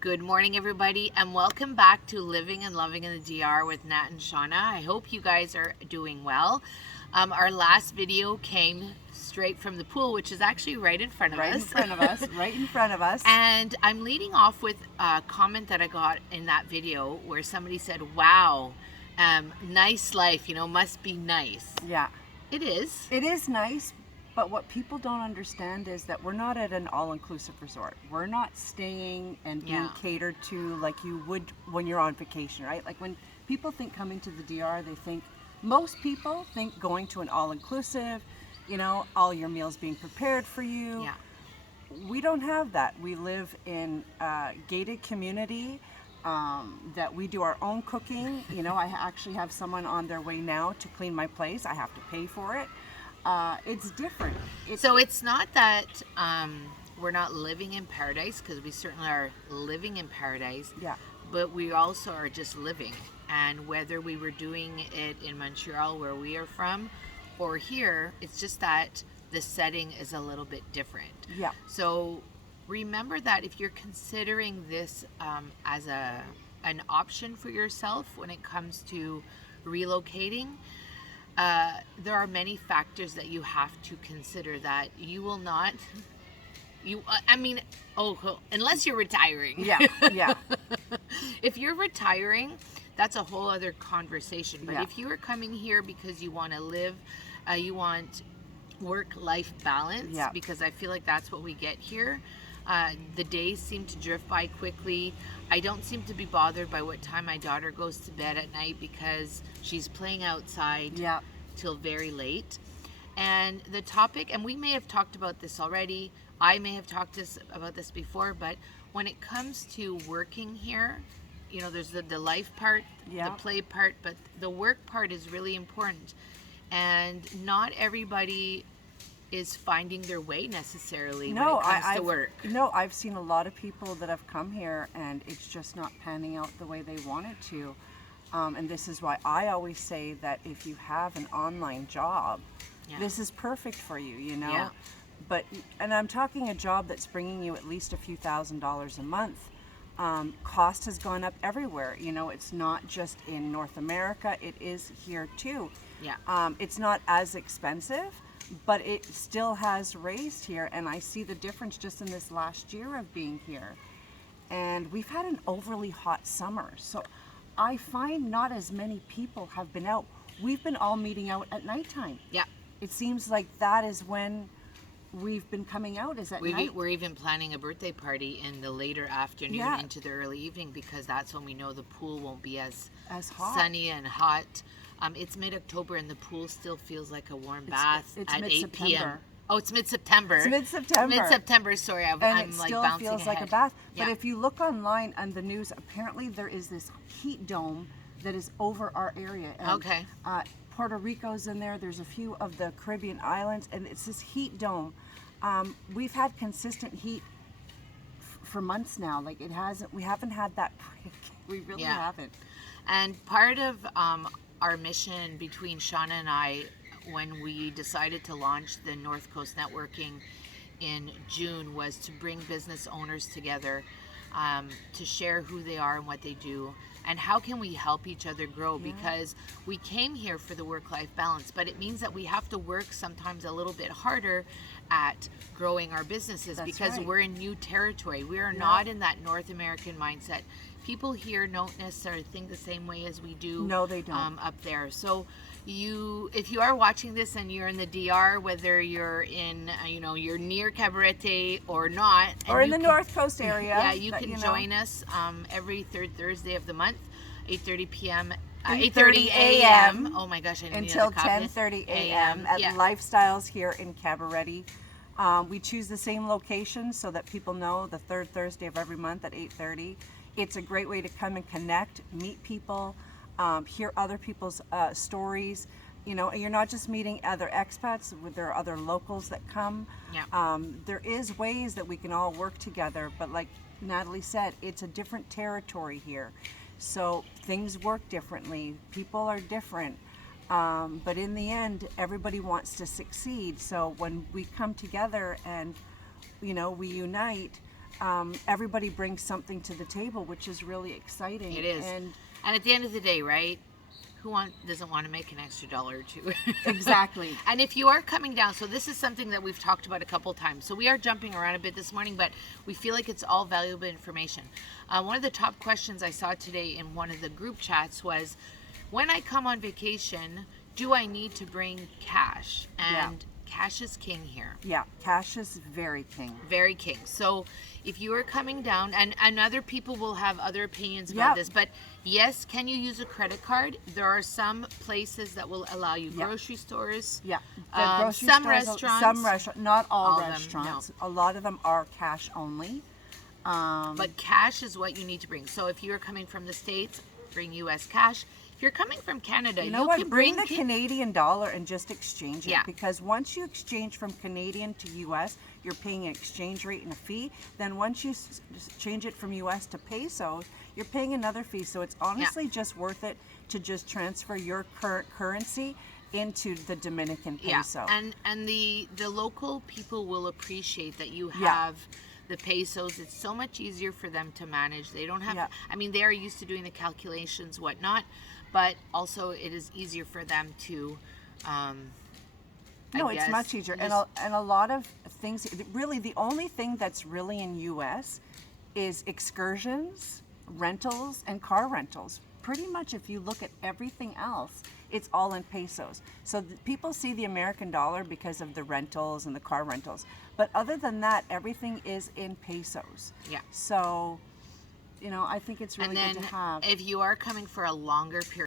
Good morning, everybody, and welcome back to Living and Loving in the DR with Nat and Shauna. I hope you guys are doing well. Our last video came straight from the pool, which is actually right in front of Right in us. front of us, right in front of us. And I'm leading off with a comment that I got in that video where somebody said, wow, nice life, must be nice. Yeah, It is. it is nice, but what people don't understand is that we're not at an all-inclusive resort. We're not staying and being Yeah. catered to like you would when you're on vacation, right? Like when people think coming to the DR, most people think going to an all-inclusive, all your meals being prepared for you. Yeah. We don't have that. We live in a gated community that we do our own cooking. I actually have someone on their way now to clean my place. I have to pay for it. It's different. So it's not that we're not living in paradise, because we certainly are living in paradise. Yeah. But we also are just living. And whether we were doing it in Montreal, where we are from, or here, it's just that the setting is a little bit different. Yeah. So remember that if you're considering this as an option for yourself when it comes to relocating, there are many factors that you have to consider that you will not. Unless you're retiring. Yeah. Yeah. If you're retiring, that's a whole other conversation. But Yeah. if you are coming here because you want to live, you want work-life balance, Yeah. because I feel like that's what we get here. The days seem to drift by quickly. I don't seem to be bothered by what time my daughter goes to bed at night because she's playing outside Yeah. till very late. And the topic, and we may have talked about this already, I may have talked about this before, but when it comes to working here, there's the life part, Yeah. the play part, but the work part is really important. And not everybody is finding their way necessarily when it comes to work. I've seen a lot of people that have come here and it's just not panning out the way they want it to. And this is why I always say that if you have an online job, Yeah. this is perfect for you, Yeah. And I'm talking a job that's bringing you at least a few $1,000s a month. Cost has gone up everywhere. It's not just in North America, it is here too. Yeah. It's not as expensive, but it still has raised here, and I see the difference just in this last year of being here. And we've had an overly hot summer, so I find not as many people have been out. We've been all meeting out at nighttime. Yeah. It seems like that is when we've been coming out, is at night. We're even planning a birthday party in the later afternoon Yeah. into the early evening, because that's when we know the pool won't be as hot. sunny and hot. It's mid-October and the pool still feels like a warm bath it's at 8 p.m. mid-September. Oh, it's mid-September. It's mid-September. Mid-September, sorry. And I'm it like still bouncing feels like a ahead. bath. Yeah. But if you look online on the news, apparently there is this heat dome that is over our area. And, Okay. Puerto Rico's in there. There's a few of the Caribbean islands, and it's this heat dome. We've had consistent heat for months now. Like we haven't had that break. We really Yeah. haven't. And part of our mission between Shauna and I, when we decided to launch the North Coast Networking in June, was to bring business owners together to share who they are and what they do, and how can we help each other grow. Because we came here for the work-life balance, but it means that we have to work sometimes a little bit harder at growing our businesses. That's because right. we're in new territory. We are not in that North American mindset. People here don't necessarily think the same way as we do. No, they don't. Up there. So if you are watching this and you're in the DR, whether you're in, you're near Cabarete or not, and Or in you the can- North Coast area. yeah, you but, can join us every third Thursday of the month, 8:30 p.m. 8:30 8:30 a.m. Oh my gosh, I need until another coffee. 10:30 a.m. at Yeah. Lifestyles here in Cabarete. We choose the same location so that people know the third Thursday of every month at 8:30. It's a great way to come and connect, meet people, hear other people's stories. You're not just meeting other expats, there are other locals that come. Yeah. There is ways that we can all work together, but like Natalie said, it's a different territory here. So things work differently, people are different. But in the end, everybody wants to succeed. So when we come together and, we unite, everybody brings something to the table, which is really exciting. It is. And at the end of the day, right? Doesn't want to make an extra dollar or two? exactly. And if you are coming down, so this is something that we've talked about a couple times. So we are jumping around a bit this morning, but we feel like it's all valuable information. One of the top questions I saw today in one of the group chats was, when I come on vacation, do I need to bring cash? And cash is king here. Yeah, cash is very king. Very king. So if you are coming down, and other people will have other opinions about this, but yes, can you use a credit card? There are some places that will allow you, grocery stores. Yeah, the grocery some stores, restaurants. some restaurants, not all of them, restaurants. A lot of them are cash only. But cash is what you need to bring. So if you're coming from the States, bring U.S. cash. If you're coming from Canada, you know what? can Bring the Canadian dollar and just exchange it. Yeah. Because once you exchange from Canadian to U.S., you're paying an exchange rate and a fee. Then once you change it from U.S. to pesos, you're paying another fee. So it's honestly just worth it to just transfer your current currency into the Dominican peso. Yeah, and the local people will appreciate that you have the pesos. It's so much easier for them to manage. They don't have, I mean, they are used to doing the calculations, whatnot, but also it is easier for them to, it's much easier. And a lot of things, really the only thing that's really in U.S. is excursions, rentals, and car rentals. Pretty much if you look at everything else, it's all in pesos. So people see the American dollar because of the rentals and the car rentals. But other than that, everything is in pesos. Yeah. So, I think it's really good to have. If you are coming for a longer period